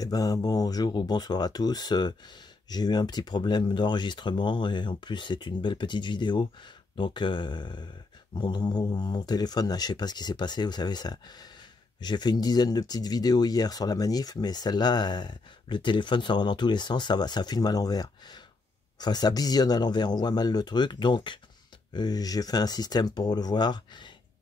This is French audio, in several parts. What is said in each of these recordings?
Eh ben bonjour ou bonsoir à tous. J'ai eu un petit problème d'enregistrement et en plus c'est une belle petite vidéo. Donc mon téléphone, là, je sais pas ce qui s'est passé, vous savez ça. J'ai fait une dizaine de petites vidéos hier sur la manif, mais celle-là, le téléphone s'en va dans tous les sens, ça filme à l'envers. Enfin ça visionne à l'envers, on voit mal le truc. Donc j'ai fait un système pour le voir.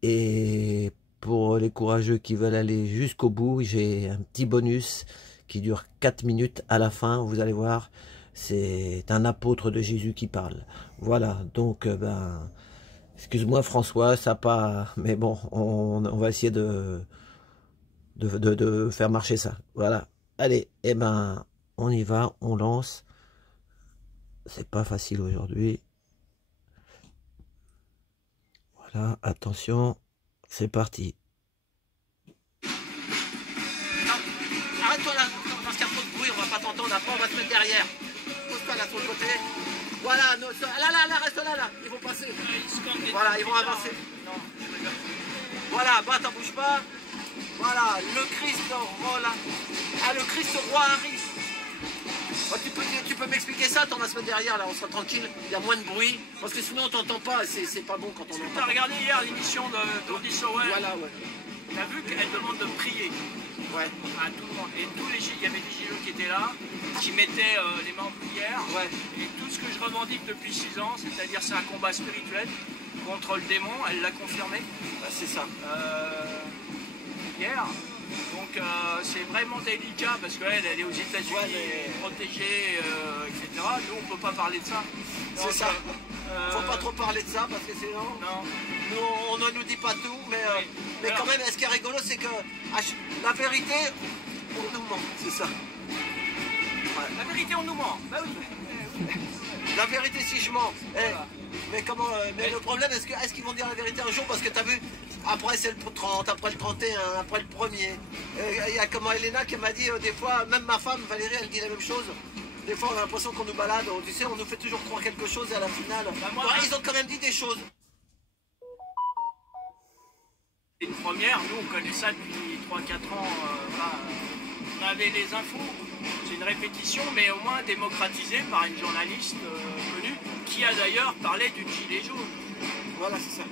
Et pour les courageux qui veulent aller jusqu'au bout, j'ai un petit bonus qui dure 4 minutes à la fin. Vous allez voir, c'est un apôtre de Jésus qui parle. Voilà, donc excuse-moi François, ça pas, mais bon, on va essayer de faire marcher ça. Voilà, allez, on y va, on lance. C'est pas facile aujourd'hui. Voilà, attention, c'est parti. Arrête-toi là, parce qu'il y a trop de bruit, on va pas t'entendre, après on va te mettre derrière. Pose pas là sur le côté. Voilà, là, reste là, ils vont passer. Voilà, ils vont avancer. Non. Voilà, bah t'en bouge pas. Voilà, le Christ roi là. Ah, le Christ roi arrive. Oh, tu peux m'expliquer ça, t'en vas se mettre derrière là, on sera tranquille, il y a moins de bruit, parce que sinon on t'entend pas, c'est pas bon quand on entend. T'as regardé hier l'émission d'Andy Sowell? Voilà, ouais. T'as vu qu'elle demande de prier? Ouais. À tout le monde. Et il y avait des gilets qui étaient là, qui mettaient les mains en prière. Ouais. Et tout ce que je revendique depuis 6 ans, c'est-à-dire c'est un combat spirituel contre le démon, elle l'a confirmé. Bah, c'est ça. Hier. Donc c'est vraiment délicat parce qu'elle est aux États-Unis, ouais, protégée, etc. Nous on peut pas parler de ça. C'est ça. Faut pas trop parler de ça parce que sinon. Non. Nous, on ne nous dit pas tout, mais, oui. mais alors, quand même, ce qui est rigolo, c'est que la vérité, on nous ment, c'est ça. Ouais. La vérité, on nous ment. Bah oui. La vérité, si je mens. Voilà. Mais comment mais le problème, est-ce qu'ils vont dire la vérité un jour? Parce que tu as vu, après c'est le 30, après le 31, après le 1er. Il y a comment Elena qui m'a dit des fois, même ma femme Valérie, elle dit la même chose. Des fois on a l'impression qu'on nous balade, tu sais, on nous fait toujours croire quelque chose et à la finale. Bah, moi, ils ont quand même dit des choses. Une première, nous on connaît ça depuis 3-4 ans, on avait les infos, c'est une répétition mais au moins démocratisée par une journaliste connue qui a d'ailleurs parlé d'une gilet jaune. Voilà, c'est ça.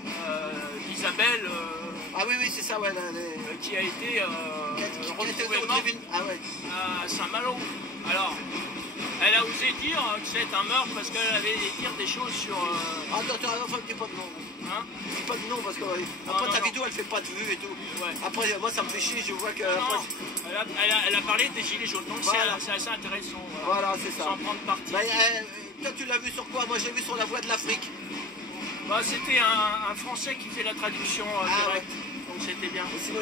Isabelle, ah oui, c'est ça, ouais. qui a été retrouvée morte à Saint-Malo. Alors, elle a osé dire que c'est un meurtre parce qu'elle avait dire des choses sur... Ah non, tu as raison, dis pas de nom. Hein? Dis pas de nom parce que après ta vidéo elle fait pas de vues et tout. Ouais. Après moi ça me fait chier, je vois que... Elle a parlé des gilets jaunes, donc voilà. C'est assez intéressant. Voilà, c'est ça. Sans prendre parti. Toi tu l'as vu sur quoi? Moi j'ai vu sur La Voix de l'Afrique. Bah, c'était un Français qui fait la traduction directe. Ouais. Donc c'était bien. Et sinon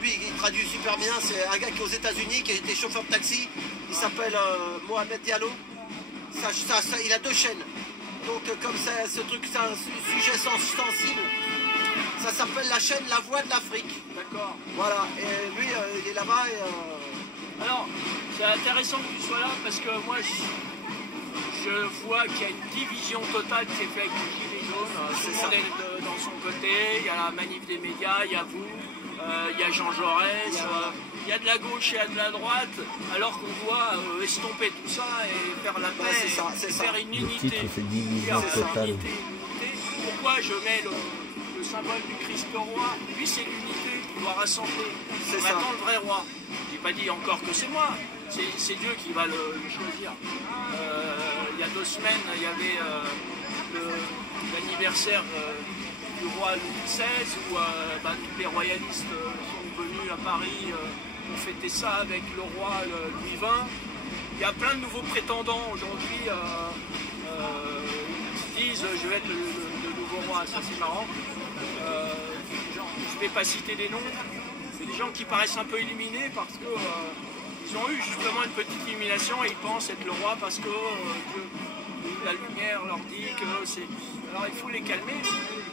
lui il traduit super bien, c'est un gars qui est aux États-Unis, qui était chauffeur de taxi, il s'appelle Mohamed Diallo. Il a 2 chaînes. Donc comme ça, ce truc c'est un sujet sensible, ça s'appelle la chaîne La Voix de l'Afrique. D'accord. Voilà, et lui il est là-bas et... Alors, c'est intéressant que tu sois là parce que moi je vois qu'il y a une division totale qui est faite avec les gilets jaunes. Tout le monde est dans son côté, il y a la manif des médias, il y a vous, il y a Jean Jaurès, il y a de la gauche et il y a de la droite, alors qu'on doit estomper tout ça et faire la paix, faire une unité. Pourquoi je mets le symbole du Christ roi? Lui c'est l'unité, il doit rassembler. Maintenant le vrai roi. J'ai pas dit encore que c'est moi, c'est Dieu qui va le choisir. Il y a 2 semaines, il y avait l'anniversaire du roi Louis XVI où tous les royalistes sont venus à Paris pour fêter ça avec le roi Louis XX. Il y a plein de nouveaux prétendants aujourd'hui qui disent je vais être le nouveau roi, ça c'est marrant. Je ne vais pas citer des noms, c'est des gens qui paraissent un peu illuminés parce que ils ont eu justement une petite illumination et ils pensent être le roi parce que la lumière leur dit que c'est... Alors il faut les calmer,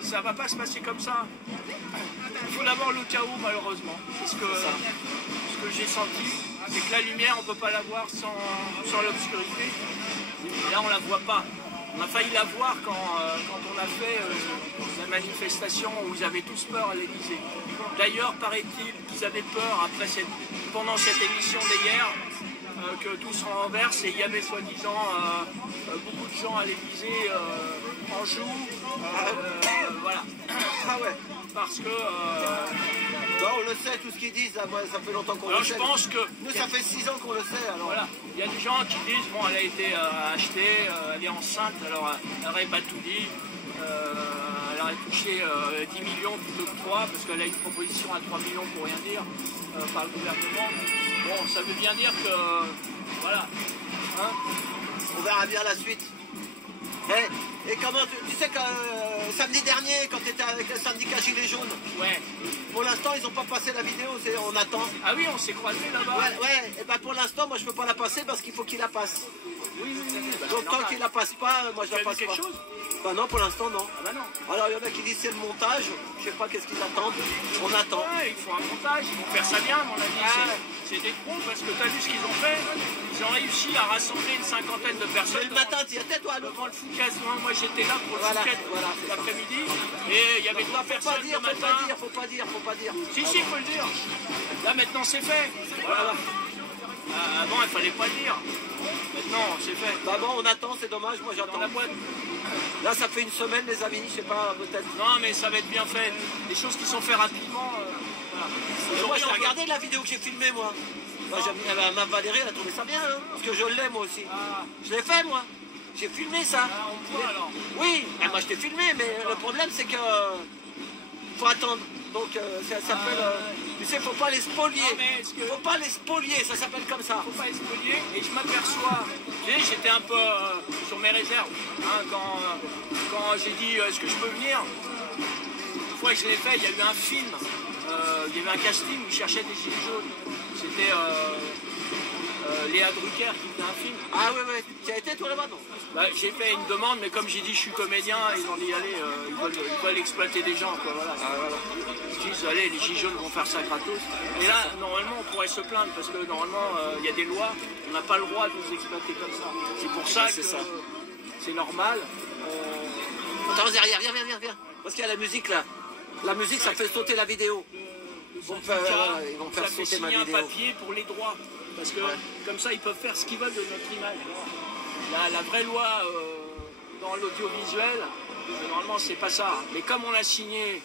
ça ne va pas se passer comme ça. Il faut d'abord le chaos malheureusement. C'est ce que j'ai senti, c'est que la lumière on ne peut pas l'avoir sans l'obscurité. Et là on ne la voit pas. On a failli la voir quand on a fait la manifestation où ils avaient tous peur à l'Élysée. D'ailleurs, paraît-il qu'ils avaient peur pendant cette émission d'hier que tout se renverse et il y avait soi-disant beaucoup de gens à l'Élysée en joue. Voilà. Ah ouais. Parce que... Bah, on le sait, tout ce qu'ils disent, là, moi, ça fait longtemps qu'on le alors sait. je pense que... Nous, ça fait 6 ans qu'on le sait, alors. Voilà. Il y a des gens qui disent, bon, elle a été achetée, elle est enceinte, alors elle n'aurait pas tout dit. Elle aurait touché 10 millions plutôt que 3, parce qu'elle a une proposition à 3 millions pour rien dire, par le gouvernement. Bon, ça veut bien dire que... Voilà. Hein, On verra bien la suite. Et comment tu sais que samedi dernier, quand tu étais avec le syndicat Gilets jaunes, ouais. pour l'instant, ils n'ont pas passé la vidéo, on attend. Ah oui, on s'est croisés là-bas. Ouais, et ben pour l'instant, moi je peux pas la passer parce qu'il faut qu'il la passe. Oui. Bah, donc tant qu'il la passe pas, moi je la passe pas. Quelque chose Bah non, pour l'instant non. Ah bah non. Alors il y en a qui disent c'est le montage, je sais pas qu'est-ce qu'ils attendent, on attend. Ouais, il faut un montage, ils vont faire ça bien à mon avis. C'est des pros parce que tu as vu ce qu'ils ont fait. Ils ont réussi à rassembler une cinquantaine de personnes. Mais le matin, tu y étais toi à l'autre? Devant le Fouquet, moi j'étais là pour le Fouquet l'après-midi. Et il y avait 3 personnes le matin. Faut pas dire. Si, il faut le dire. Là maintenant c'est fait. Voilà. Avant il fallait pas le dire. Maintenant c'est fait. Bah bon, on attend, c'est dommage, moi j'attends. La boîte. Là ça fait une semaine les amis, je sais pas, peut-être. Non mais ça va être bien fait. Des choses qui sont faites rapidement. Voilà. Moi j'ai regardé la vidéo que j'ai filmée moi. Moi, ma Valérie elle a trouvé ça bien, hein, parce que je l'ai moi aussi. Je l'ai fait moi. J'ai filmé ça. On voit alors. Oui, moi je t'ai filmé, mais le problème c'est que faut attendre. Donc ça s'appelle. Tu sais, faut pas les spolier. Faut pas les spolier, ça s'appelle comme ça. Faut pas les spolier. Et je m'aperçois, j'étais un peu sur mes réserves hein, quand j'ai dit est-ce que je peux venir. Une fois que je l'ai fait, il y a eu un film. Il y avait un casting où ils cherchaient des gilets jaunes. C'était Léa Drucker qui faisait un film. Ah ouais, tu as été toi là-bas non? Bah, j'ai fait une demande, mais comme j'ai dit je suis comédien, ils ont dit allez, ils veulent exploiter des gens. Quoi, voilà. Ils disent allez, les gilets jaunes vont faire ça gratos. Et là, normalement, on pourrait se plaindre parce que normalement, il y a des lois, on n'a pas le droit de nous exploiter comme ça. C'est pour ça que c'est normal. Attends, derrière, viens. Parce qu'il y a la musique là. La musique, ça fait sauter la vidéo. Ils vont faire sauter ma vidéo. Un papier pour les droits. Parce que comme ça, ils peuvent faire ce qu'ils veulent de notre image. La vraie loi dans l'audiovisuel, normalement, c'est pas ça. Mais comme on l'a signé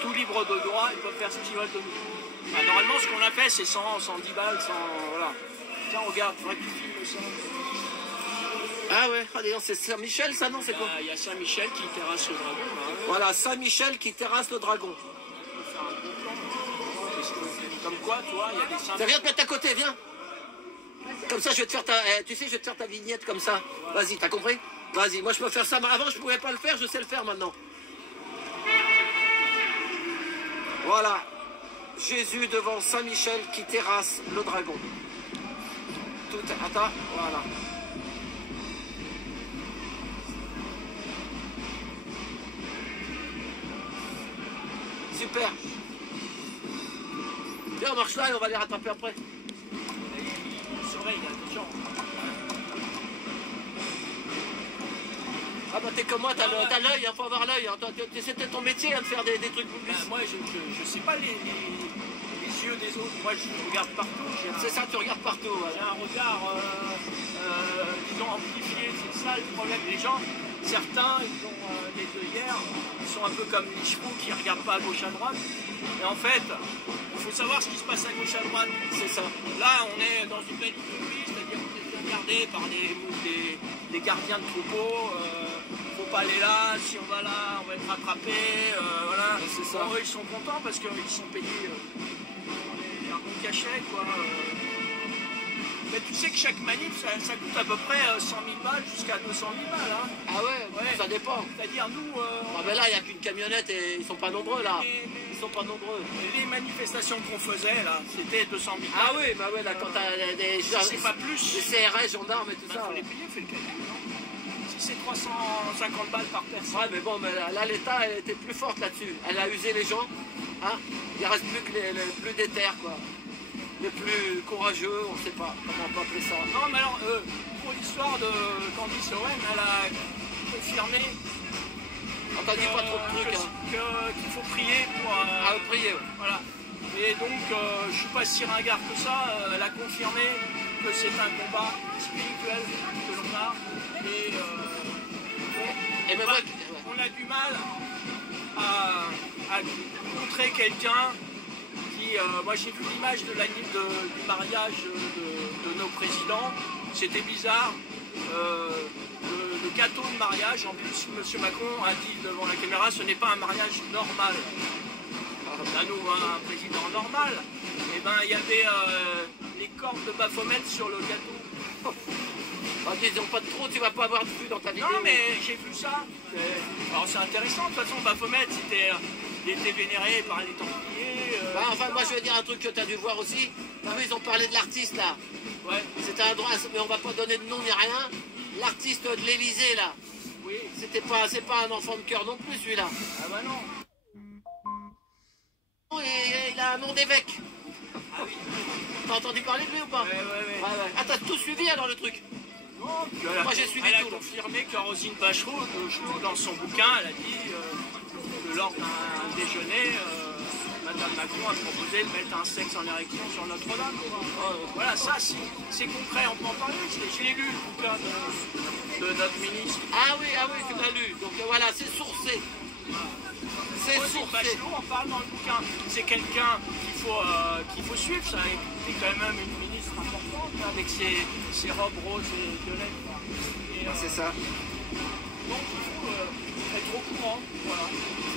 tout libre de droit, ils peuvent faire ce qu'ils veulent de nous. Enfin, normalement, ce qu'on a fait, c'est 110 balles, voilà. Tiens, regarde, faudrait que tu filmes ça. Ah ouais, c'est Saint-Michel ça non, c'est quoi? Il y a Saint-Michel qui terrasse le dragon. Bah, ouais. Voilà, Saint-Michel qui terrasse le dragon. Comme quoi, toi, il y a des symboles. Viens te mettre à côté, viens. Comme ça, je vais te faire tu sais, je vais te faire ta vignette comme ça. Vas-y, t'as compris? Vas-y, moi je peux faire ça. Avant, je pouvais pas le faire, je sais le faire maintenant. Voilà. Jésus devant Saint-Michel qui terrasse le dragon. Attends, voilà. Super. Viens, on marche là et on va les rattraper après. On surveille, il y a des gens. Ah bah t'es comme moi, t'as l'œil, faut avoir l'œil. Hein. C'était ton métier hein, de faire des trucs publics. Moi je sais pas les yeux des autres, moi je regarde partout. C'est ça, tu regardes partout. Voilà. J'ai un regard, disons, amplifié, c'est ça le problème. Les gens, certains, ils ont des œillères, ils sont un peu comme les chevaux qui ne regardent pas à gauche à droite. Et en fait, il faut savoir ce qui se passe à gauche à droite, c'est ça. Là, on est dans une belle utopie, c'est-à-dire qu'on est regardé par des gardiens de troupeaux. Faut pas aller là, si on va là, on va être rattrapé. Voilà. C'est ça. Bon, eux, ils sont contents parce qu'ils sont payés un bon cachet, quoi. Mais tu sais que chaque manif, ça coûte à peu près 100 000 balles jusqu'à 200 000 balles. Hein. Ah ouais, ça dépend. C'est-à-dire, nous... ah ben là, il n'y a qu'une camionnette et ils sont pas nombreux, là. Ils sont pas nombreux. Les manifestations qu'on faisait, là, c'était 200 000 balles. Ah oui, bah ouais, là, quand t'as des... c'est pas plus. Les CRS, gendarmes et tout ça. Il faut les payer, fait le calcul, non? Si c'est 350 balles par personne. Ouais, mais bon, mais là, l'État, elle était plus forte là-dessus. Elle a usé les gens. Hein. Il ne reste plus que plus des terres, quoi. les plus courageux, on ne sait pas comment on peut appeler ça. Non, mais alors, pour l'histoire de Candice Owen, elle a confirmé On t'a dit pas trop de trucs. qu'il faut prier pour... prier, ouais. Voilà. Et donc, je ne suis pas si ringard que ça. Elle a confirmé que c'est un combat spirituel que l'on a. Et, on a du mal à contrer quelqu'un qui... moi, j'ai vu l'image de du mariage de nos présidents. C'était bizarre. Le gâteau de mariage, en plus, M. Macron a dit devant la caméra, ce n'est pas un mariage normal. Là, nous, un président normal, et ben il y avait les cordes de Baphomet sur le gâteau. Ah, disons pas de trop, tu vas pas avoir de vue dans ta vidéo. Non, mais j'ai vu ça. Alors c'est intéressant, de toute façon, Baphomet, il était vénéré par les Templiers. Enfin, moi je vais dire un truc que tu as dû voir aussi. T'as vu, ils ont parlé de l'artiste là. Ouais. C'était un droit, mais on va pas donner de nom ni rien. L'artiste de l'Élysée là. Oui. C'est pas un enfant de cœur non plus celui-là. Ah bah non. Et il a un nom d'évêque. Ah oui. T'as entendu parler de lui ou pas? Ouais. Ah, t'as tout suivi alors le truc? Non, moi j'ai suivi elle tout. Elle a confirmé que Roselyne Bachelot, dans son bouquin, elle a dit que lors d'un déjeuner, Madame Macron a proposé de mettre un sexe en érection sur Notre-Dame. Voilà, ça c'est concret, on peut en parler. Je l'ai lu, le bouquin de notre ministre. Ah oui, tu l'as lu. Donc voilà, c'est sourcé. C'est Roselyne Bachelot en parle dans le bouquin. C'est quelqu'un qu'il faut suivre. Ça a été quand même une ministre importante avec ses robes roses et violettes. C'est ça. Donc il faut être au courant. Voilà.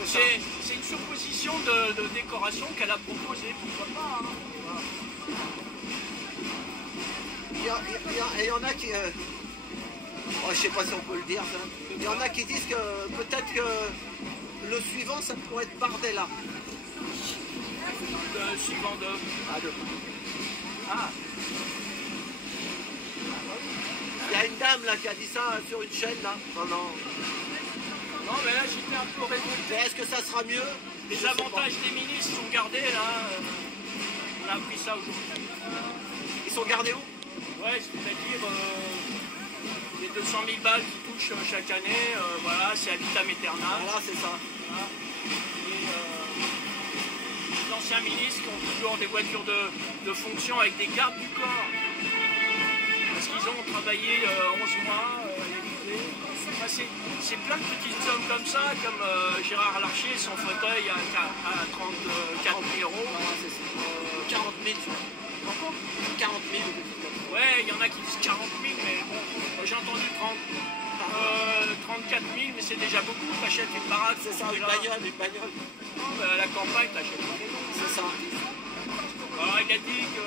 C'est une supposition de décoration qu'elle a proposée, pourquoi pas. Hein. Voilà. Il y en a qui... je sais pas si on peut le dire. Ça. Il y en a qui disent que peut-être que le suivant, ça pourrait être Bardella. Le suivant de... Ah. Il y a une dame là qui a dit ça sur une chaîne là. Non, mais là j'étais un peu révolté. Est-ce que ça sera mieux? Les avantages des ministres sont gardés là. On a appris ça aujourd'hui. Ils sont gardés où? Ouais, c'est-à-dire les 200 000 balles qui touchent chaque année, voilà, c'est à vitam aeternam. Voilà, c'est ça. Voilà. Et les anciens ministres qui ont toujours des voitures de fonction avec des gardes du corps. Parce qu'ils ont travaillé 11 mois, c'est plein de petits hommes comme ça, comme Gérard Larcher, son fauteuil à 34 000 €. Voilà, c'est ça. 40 000, je crois. Pourquoi 40 000. Ouais, il y en a qui disent 40 000, mais bon, j'ai entendu 34 000, mais c'est déjà beaucoup. T'achètes une baraque, c'est ça, une bagnole. Non, mais à la campagne, t'achètes pas des maisons. C'est ça. Alors, il a dit que...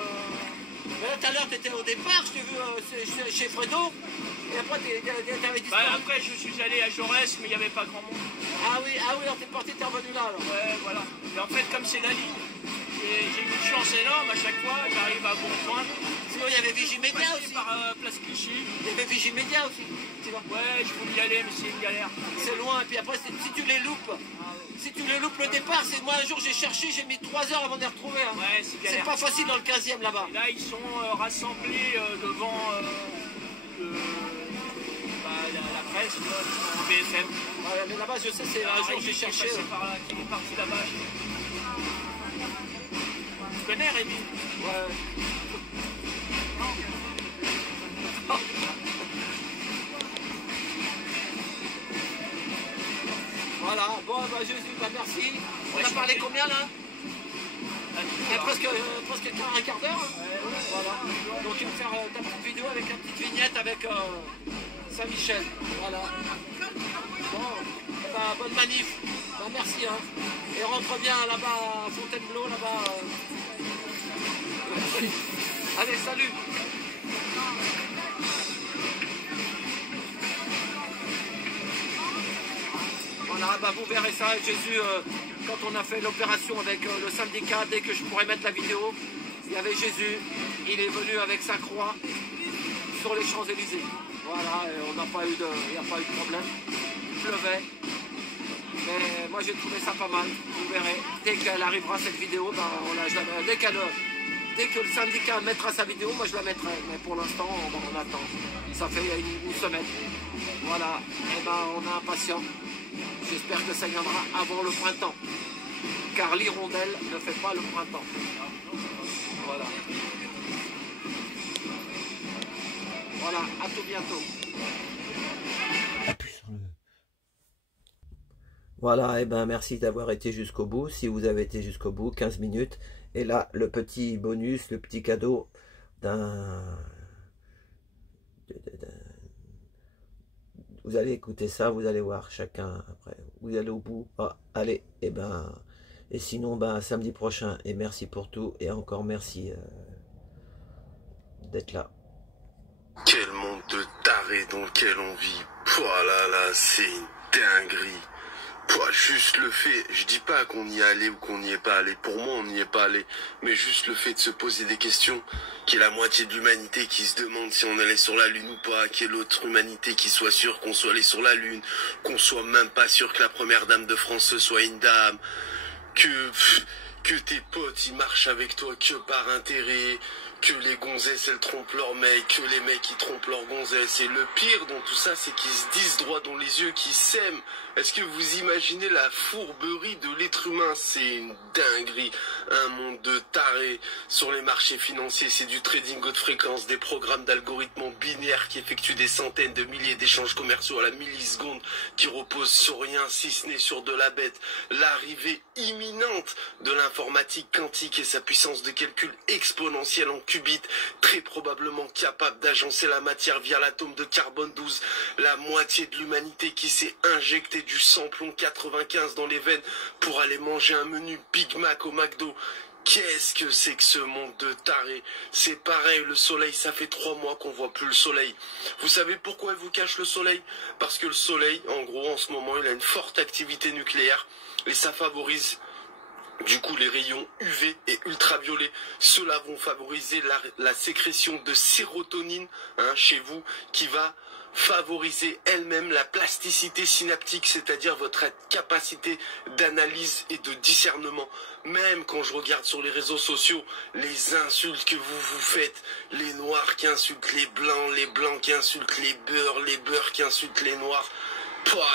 Mais là, tout à l'heure, tu étais au départ, je t'ai vu chez Fredo, et après, t'avais dit... après, je suis allé à Jaurès, mais il n'y avait pas grand monde. Ah oui, alors t'es parti, t'es revenu là, alors. Ouais, voilà. Et en fait, comme c'est la ligne, j'ai une chance énorme à chaque fois, j'arrive à bon point. Sinon, il y avait Vigimédia aussi. Par Place Clichy. Il y avait Vigimédia aussi, tu vois. Ouais, je voulais y aller, mais c'est une galère. C'est loin, et puis après, si tu les loupes, le départ, c'est moi un jour j'ai cherché, j'ai mis 3 heures avant de les retrouver. Hein. Ouais, c'est galère. C'est pas facile dans le 15e là-bas. Et là, ils sont rassemblés devant la presse, en BFM. Ouais, mais là-bas, je sais, c'est un jour j'ai cherché. Qui est parti là-bas. Tu connais Rémi? Ouais. Voilà, bon, Jésus, merci. On a parlé combien là? Presque un quart d'heure. Hein. Voilà. Donc tu vas faire ta petite vidéo avec la petite vignette avec Saint-Michel. Voilà. Bon, bonne manif. Merci. Hein. Et rentre bien là-bas à Fontainebleau, là-bas. Allez, salut. Voilà, vous verrez ça, Jésus, quand on a fait l'opération avec le syndicat, dès que je pourrais mettre la vidéo, il y avait Jésus, il est venu avec sa croix sur les Champs-Élysées. Voilà, il n'y a pas eu de problème, il pleuvait, mais moi j'ai trouvé ça pas mal, vous verrez. Dès qu'elle arrivera cette vidéo, dès qu'elle dès que le syndicat mettra sa vidéo, moi je la mettrai. Mais pour l'instant, on attend. Ça fait une semaine. Voilà. Et ben on est impatient. J'espère que ça viendra avant le printemps. Car l'hirondelle ne fait pas le printemps. Voilà. Voilà, à tout bientôt. Voilà, et ben merci d'avoir été jusqu'au bout. Si vous avez été jusqu'au bout, 15 minutes. Et là, le petit bonus, le petit cadeau vous allez écouter ça, vous allez voir chacun après. Vous allez au bout. Ah, allez, et ben... Et sinon, ben, samedi prochain. Et merci pour tout. Et encore merci d'être là. Quel monde de taré dans lequel on vit. Pouah là là, c'est une dinguerie. Pouah, juste le fait, je dis pas qu'on y est allé ou qu'on n'y est pas allé. Pour moi, on n'y est pas allé. Mais juste le fait de se poser des questions, qu'il y ait la moitié de l'humanité qui se demande si on allait sur la Lune ou pas, qu'il y ait l'autre humanité qui soit sûre qu'on soit allé sur la Lune, qu'on soit même pas sûr que la première dame de France soit une dame, que tes potes ils marchent avec toi que par intérêt, que les gonzesses elles trompent leurs mecs, que les mecs ils trompent leurs gonzesses. Et le pire dans tout ça, c'est qu'ils se disent droit dans les yeux, qu'ils s'aiment. Est-ce que vous imaginez la fourberie de l'être humain? C'est une dinguerie. Un monde de tarés sur les marchés financiers. C'est du trading haute fréquence, des programmes d'algorithmes binaires qui effectuent des centaines de milliers d'échanges commerciaux à la milliseconde, qui reposent sur rien si ce n'est sur de la bête. L'arrivée imminente de l'informatique quantique et sa puissance de calcul exponentielle en qubits, très probablement capable d'agencer la matière via l'atome de carbone 12. La moitié de l'humanité qui s'est injectée du samplon 95 dans les veines pour aller manger un menu Big Mac au McDo. Qu'est-ce que c'est que ce monde de tarés? C'est pareil, le soleil, ça fait 3 mois qu'on voit plus le soleil. Vous savez pourquoi il vous cache le soleil? Parce que le soleil, en gros, en ce moment, il a une forte activité nucléaire et ça favorise du coup les rayons UV et ultraviolets. Ceux-là vont favoriser la sécrétion de sérotonine chez vous, qui va favoriser elle-même la plasticité synaptique, c'est-à-dire votre capacité d'analyse et de discernement. Même quand je regarde sur les réseaux sociaux, les insultes que vous vous faites, les noirs qui insultent les blancs qui insultent les beurs qui insultent les noirs,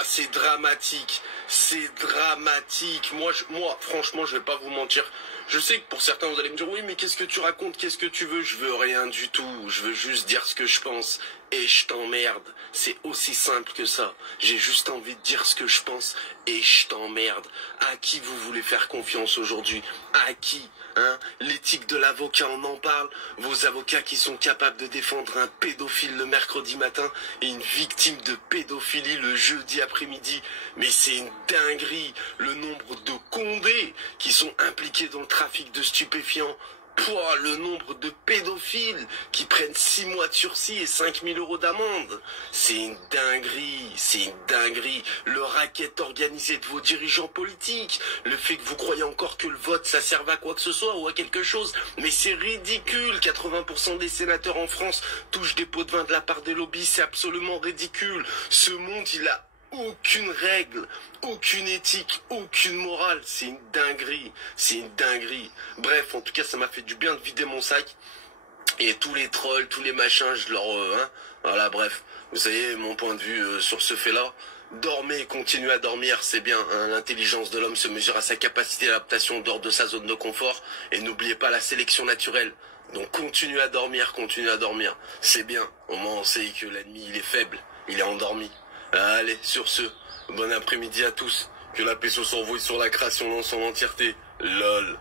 c'est dramatique, c'est dramatique. Moi, franchement, je vais pas vous mentir. Je sais que pour certains, vous allez me dire, oui, mais qu'est-ce que tu racontes, qu'est-ce que tu veux? Je veux rien du tout, je veux juste dire ce que je pense. Et je t'emmerde, c'est aussi simple que ça. J'ai juste envie de dire ce que je pense et je t'emmerde. À qui vous voulez faire confiance aujourd'hui? À qui? L'éthique de l'avocat, on en parle. Vos avocats qui sont capables de défendre un pédophile le mercredi matin et une victime de pédophilie le jeudi après-midi. Mais c'est une dinguerie, le nombre de condés qui sont impliqués dans le trafic de stupéfiants. Le nombre de pédophiles qui prennent 6 mois de sursis et 5 000 € d'amende. C'est une dinguerie, c'est une dinguerie. Le racket organisé de vos dirigeants politiques. Le fait que vous croyez encore que le vote, ça serve à quoi que ce soit ou à quelque chose. Mais c'est ridicule. 80% des sénateurs en France touchent des pots de vin de la part des lobbies. C'est absolument ridicule. Ce monde, il a aucune règle, aucune éthique, aucune morale. C'est une dinguerie, c'est une dinguerie. Bref, en tout cas, ça m'a fait du bien de vider mon sac. Et tous les trolls, tous les machins, je leur... voilà, bref. Vous savez, mon point de vue sur ce fait-là. Dormez, continuez à dormir, c'est bien. L'intelligence de l'homme se mesure à sa capacité d'adaptation dehors de sa zone de confort. Et n'oubliez pas la sélection naturelle. Donc continuez à dormir, c'est bien. Au moins, on sait que l'ennemi, il est faible, il est endormi. Allez, sur ce, bon après-midi à tous. Que la paix soit sur vous et sur la création dans son entièreté. LOL.